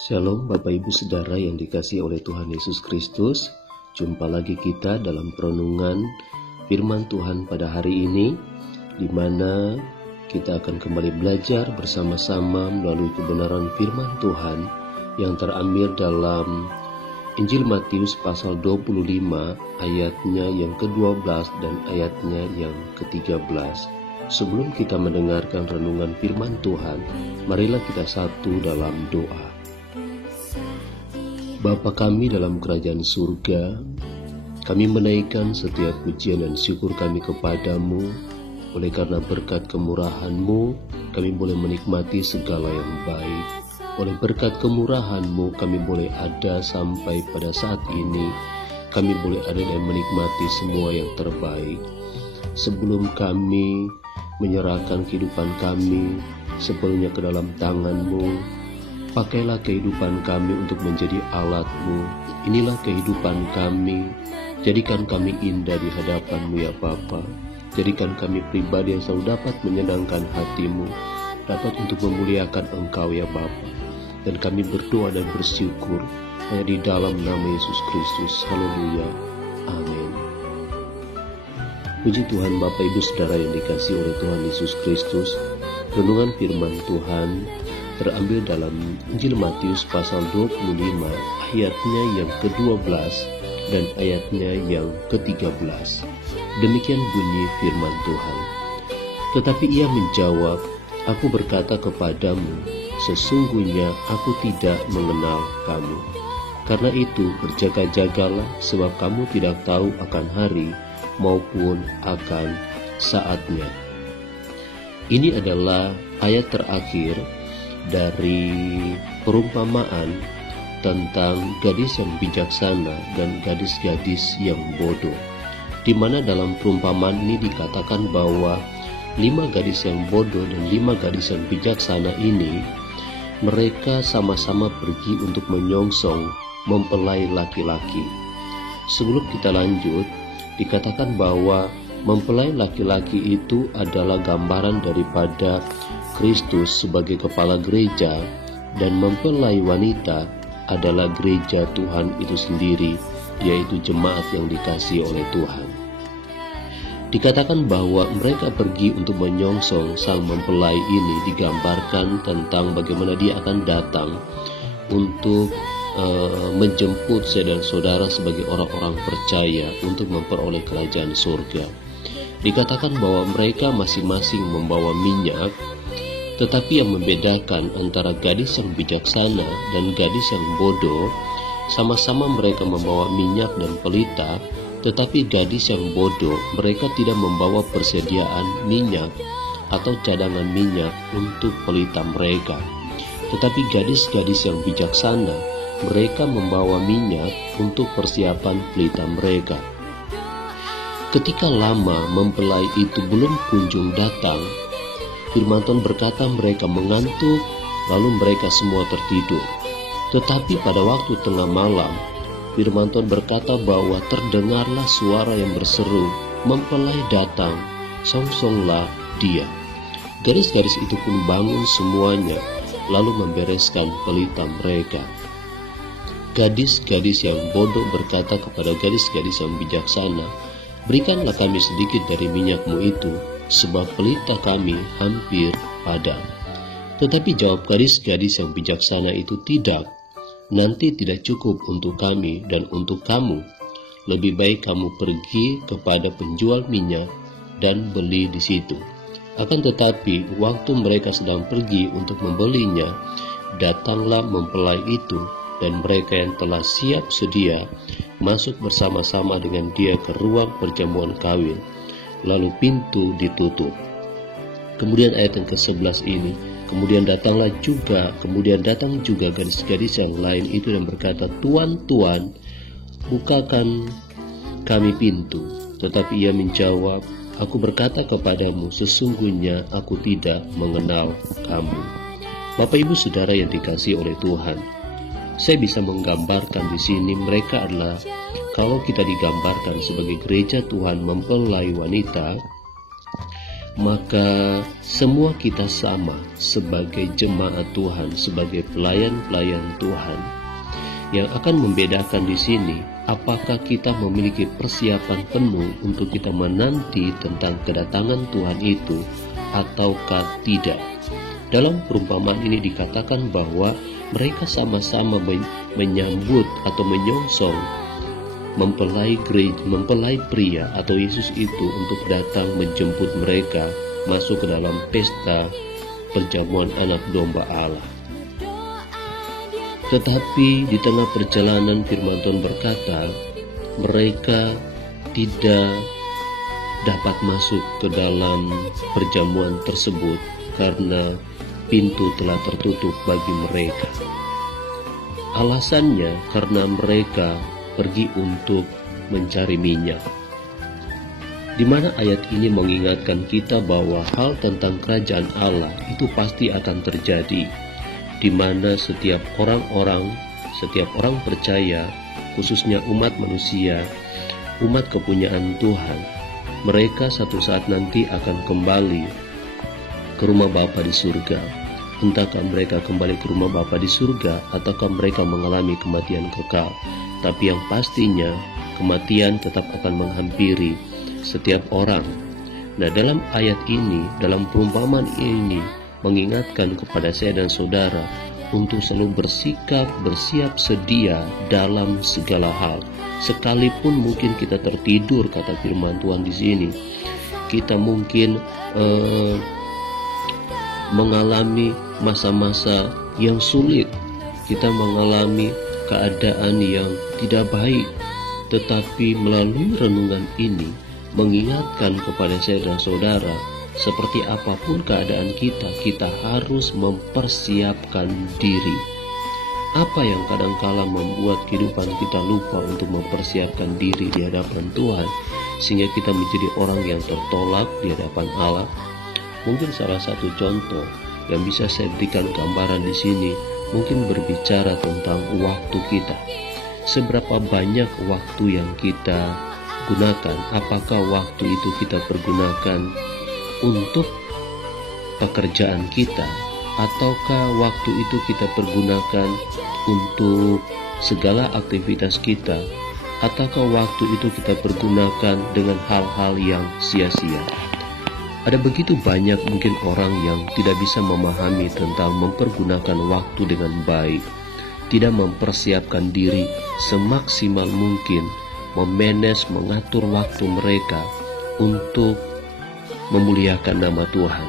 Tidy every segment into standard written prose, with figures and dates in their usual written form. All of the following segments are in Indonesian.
Shalom Bapak Ibu Saudara yang dikasihi oleh Tuhan Yesus Kristus. Jumpa lagi kita dalam perenungan firman Tuhan pada hari ini, di mana kita akan kembali belajar bersama-sama melalui kebenaran firman Tuhan yang terambil dalam Injil Matius pasal 25 ayatnya yang ke-12 dan ayatnya yang ke-13. Sebelum kita mendengarkan renungan firman Tuhan, marilah kita satu dalam doa. Bapa kami dalam kerajaan surga, kami menaikkan setiap pujian dan syukur kami kepadamu. Oleh karena berkat kemurahan-Mu, kami boleh menikmati segala yang baik. Oleh berkat kemurahan-Mu, kami boleh ada sampai pada saat ini. Kami boleh ada dan menikmati semua yang terbaik. Sebelum kami menyerahkan kehidupan kami sepenuhnya ke dalam tangan-Mu, pakailah kehidupan kami untuk menjadi alat-Mu. Inilah kehidupan kami. Jadikan kami indah di hadapan-Mu ya Bapa. Jadikan kami pribadi yang selalu dapat menyenangkan hati-Mu, dapat untuk memuliakan Engkau ya Bapa. Dan kami berdoa dan bersyukur hanya di dalam nama Yesus Kristus. Haleluya. Amin. Puji Tuhan Bapak Ibu Saudara yang dikasihi oleh Tuhan Yesus Kristus. Renungan firman Tuhan terambil dalam Injil Matius pasal 25 ayatnya yang ke-12 dan ayatnya yang ke-13. Demikian bunyi firman Tuhan. Tetapi ia menjawab, "Aku berkata kepadamu, sesungguhnya aku tidak mengenal kamu. Karena itu berjaga-jagalah, sebab kamu tidak tahu akan hari maupun akan saatnya." Ini adalah ayat terakhir dari perumpamaan tentang gadis yang bijaksana dan gadis-gadis yang bodoh, di mana dalam perumpamaan ini dikatakan bahwa 5 gadis yang bodoh dan 5 gadis yang bijaksana ini, mereka sama-sama pergi untuk menyongsong mempelai laki-laki. Sebelum kita lanjut, dikatakan bahwa mempelai laki-laki itu adalah gambaran daripada Kristus sebagai kepala gereja, dan mempelai wanita adalah gereja Tuhan itu sendiri, yaitu jemaat yang dikasihi oleh Tuhan. Dikatakan bahwa mereka pergi untuk menyongsong sang mempelai ini, digambarkan tentang bagaimana dia akan datang untuk menjemput saya dan saudara sebagai orang-orang percaya untuk memperoleh kerajaan surga. Dikatakan bahwa mereka masing-masing membawa minyak, tetapi yang membedakan antara gadis yang bijaksana dan gadis yang bodoh, sama-sama mereka membawa minyak dan pelita, tetapi gadis yang bodoh, mereka tidak membawa persediaan minyak atau cadangan minyak untuk pelita mereka. Tetapi gadis-gadis yang bijaksana, mereka membawa minyak untuk persiapan pelita mereka. Ketika lama mempelai itu belum kunjung datang, firman Tuhan berkata mereka mengantuk, lalu mereka semua tertidur. Tetapi pada waktu tengah malam, firman Tuhan berkata bahwa terdengarlah suara yang berseru, "Mempelai datang, songsonglah dia." Gadis-gadis itu pun bangun semuanya, lalu membereskan pelita mereka. Gadis-gadis yang bodoh berkata kepada gadis-gadis yang bijaksana, "Berikanlah kami sedikit dari minyakmu itu, sebab pelita kami hampir padam." Tetapi jawab gadis-gadis yang bijaksana itu, "Tidak, nanti tidak cukup untuk kami dan untuk kamu. Lebih baik kamu pergi kepada penjual minyak dan beli di situ." Akan tetapi waktu mereka sedang pergi untuk membelinya, datanglah mempelai itu, dan mereka yang telah siap sedia masuk bersama-sama dengan dia ke ruang perjamuan kawin. Lalu pintu ditutup. Kemudian ayat yang ke-11 ini, kemudian datang juga gadis-gadis yang lain itu dan berkata, "Tuan, Tuan, bukakan kami pintu." Tetapi ia menjawab, "Aku berkata kepadamu, sesungguhnya aku tidak mengenal kamu." Bapak Ibu Saudara yang dikasihi oleh Tuhan, saya bisa menggambarkan di sini mereka adalah, kalau kita digambarkan sebagai gereja Tuhan mempelai wanita, maka semua kita sama sebagai jemaat Tuhan, sebagai pelayan-pelayan Tuhan. Yang akan membedakan di sini, apakah kita memiliki persiapan penuh untuk kita menanti tentang kedatangan Tuhan itu, ataukah tidak. Dalam perumpamaan ini dikatakan bahwa mereka sama-sama menyambut atau menyongsong mempelai pria atau Yesus itu untuk datang menjemput mereka masuk ke dalam pesta perjamuan anak domba Allah. Tetapi di tengah perjalanan firman Tuhan berkata, mereka tidak dapat masuk ke dalam perjamuan tersebut karena pintu telah tertutup bagi mereka. Alasannya karena mereka pergi untuk mencari minyak. Di mana ayat ini mengingatkan kita bahwa hal tentang kerajaan Allah itu pasti akan terjadi, di mana setiap orang percaya, khususnya umat manusia, umat kepunyaan Tuhan, mereka satu saat nanti akan kembali ke rumah Bapa di surga. Entahkah mereka kembali ke rumah Bapa di surga ataukah mereka mengalami kematian kekal. Tapi yang pastinya kematian tetap akan menghampiri setiap orang. Nah, dalam ayat ini, dalam perumpamaan ini mengingatkan kepada saya dan saudara untuk selalu bersiap sedia dalam segala hal. Sekalipun mungkin kita tertidur, kata firman Tuhan di sini, kita mungkin mengalami masa-masa yang sulit, kita mengalami keadaan yang tidak baik, tetapi melalui renungan ini mengingatkan kepada saya dan saudara, seperti apapun keadaan kita harus mempersiapkan diri. Apa yang kadangkala membuat kehidupan kita lupa untuk mempersiapkan diri di hadapan Tuhan, sehingga kita menjadi orang yang tertolak di hadapan Allah? Mungkin salah satu contoh yang bisa saya berikan gambaran di sini, mungkin berbicara tentang waktu kita. Seberapa banyak waktu yang kita gunakan? Apakah waktu itu kita pergunakan untuk pekerjaan kita, ataukah waktu itu kita pergunakan untuk segala aktivitas kita, ataukah waktu itu kita pergunakan dengan hal-hal yang sia-sia? Ada begitu banyak mungkin orang yang tidak bisa memahami tentang mempergunakan waktu dengan baik, tidak mempersiapkan diri semaksimal mungkin, mengatur waktu mereka untuk memuliakan nama Tuhan.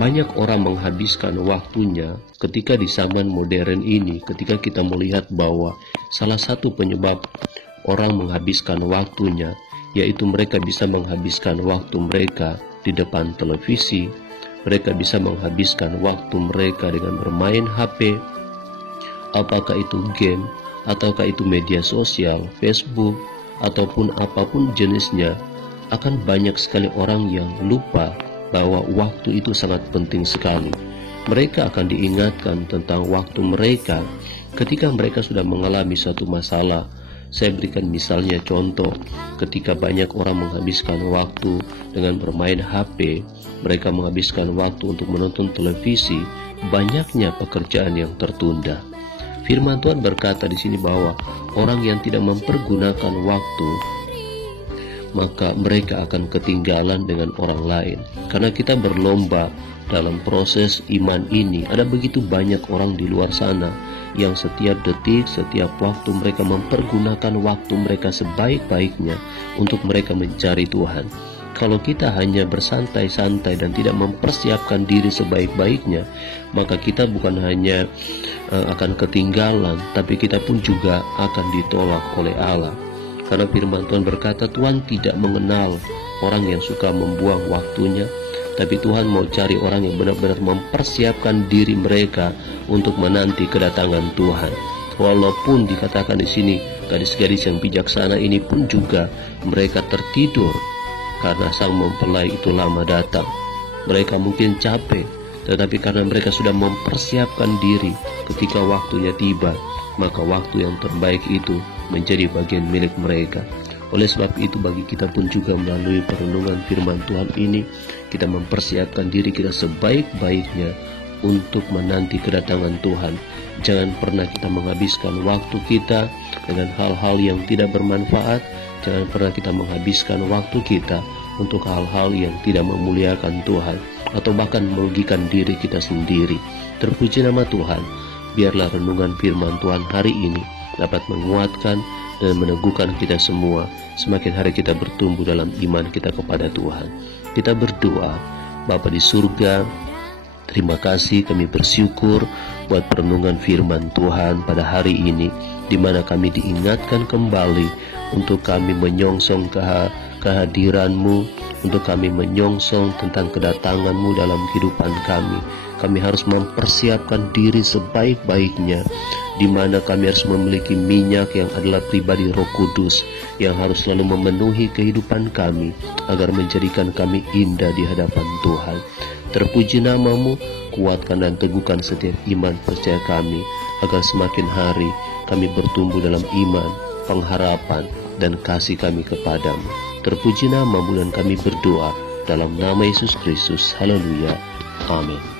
Banyak orang menghabiskan waktunya ketika di zaman modern ini, ketika kita melihat bahwa salah satu penyebab orang menghabiskan waktunya, yaitu mereka bisa menghabiskan waktu mereka di depan televisi, mereka bisa menghabiskan waktu mereka dengan bermain HP, apakah itu game, ataukah itu media sosial, Facebook, ataupun apapun jenisnya. Akan banyak sekali orang yang lupa bahwa waktu itu sangat penting sekali. Mereka akan diingatkan tentang waktu mereka ketika mereka sudah mengalami suatu masalah. Saya berikan misalnya contoh, ketika banyak orang menghabiskan waktu dengan bermain HP, mereka menghabiskan waktu untuk menonton televisi, banyaknya pekerjaan yang tertunda. Firman Tuhan berkata di sini bahwa orang yang tidak mempergunakan waktu, maka mereka akan ketinggalan dengan orang lain. Karena kita berlomba dalam proses iman ini, ada begitu banyak orang di luar sana yang setiap detik, setiap waktu mereka mempergunakan waktu mereka sebaik-baiknya untuk mereka mencari Tuhan. Kalau kita hanya bersantai-santai dan tidak mempersiapkan diri sebaik-baiknya, maka kita bukan hanya akan ketinggalan, tapi kita pun juga akan ditolak oleh Allah. Karena firman Tuhan berkata, Tuhan tidak mengenal orang yang suka membuang waktunya, tapi Tuhan mau cari orang yang benar-benar mempersiapkan diri mereka untuk menanti kedatangan Tuhan. Walaupun dikatakan di sini gadis-gadis yang bijaksana ini pun juga mereka tertidur karena sang mempelai itu lama datang. Mereka mungkin capek, tetapi karena mereka sudah mempersiapkan diri, ketika waktunya tiba, maka waktu yang terbaik itu menjadi bagian milik mereka. Oleh sebab itu bagi kita pun juga melalui perenungan firman Tuhan ini, kita mempersiapkan diri kita sebaik-baiknya untuk menanti kedatangan Tuhan. Jangan pernah kita menghabiskan waktu kita dengan hal-hal yang tidak bermanfaat. Jangan pernah kita menghabiskan waktu kita untuk hal-hal yang tidak memuliakan Tuhan, atau bahkan merugikan diri kita sendiri. Terpuji nama Tuhan. Biarlah renungan firman Tuhan hari ini dapat menguatkan dan meneguhkan kita semua. Semakin hari kita bertumbuh dalam iman kita kepada Tuhan. Kita berdoa. Bapa di surga, terima kasih, kami bersyukur buat perenungan firman Tuhan pada hari ini, di mana kami diingatkan kembali untuk kami menyongsong kehadiran-Mu, untuk kami menyongsong tentang kedatangan-Mu dalam kehidupan kami. Kami harus mempersiapkan diri sebaik-baiknya, di mana kami harus memiliki minyak yang adalah pribadi Roh Kudus, yang harus selalu memenuhi kehidupan kami, agar menjadikan kami indah di hadapan Tuhan. Terpuji nama-Mu, kuatkan dan teguhkan setiap iman percaya kami, agar semakin hari kami bertumbuh dalam iman, pengharapan, dan kasih kami kepadamu. Terpuji nama-Mu, dan kami berdoa dalam nama Yesus Kristus. Haleluya. Amin.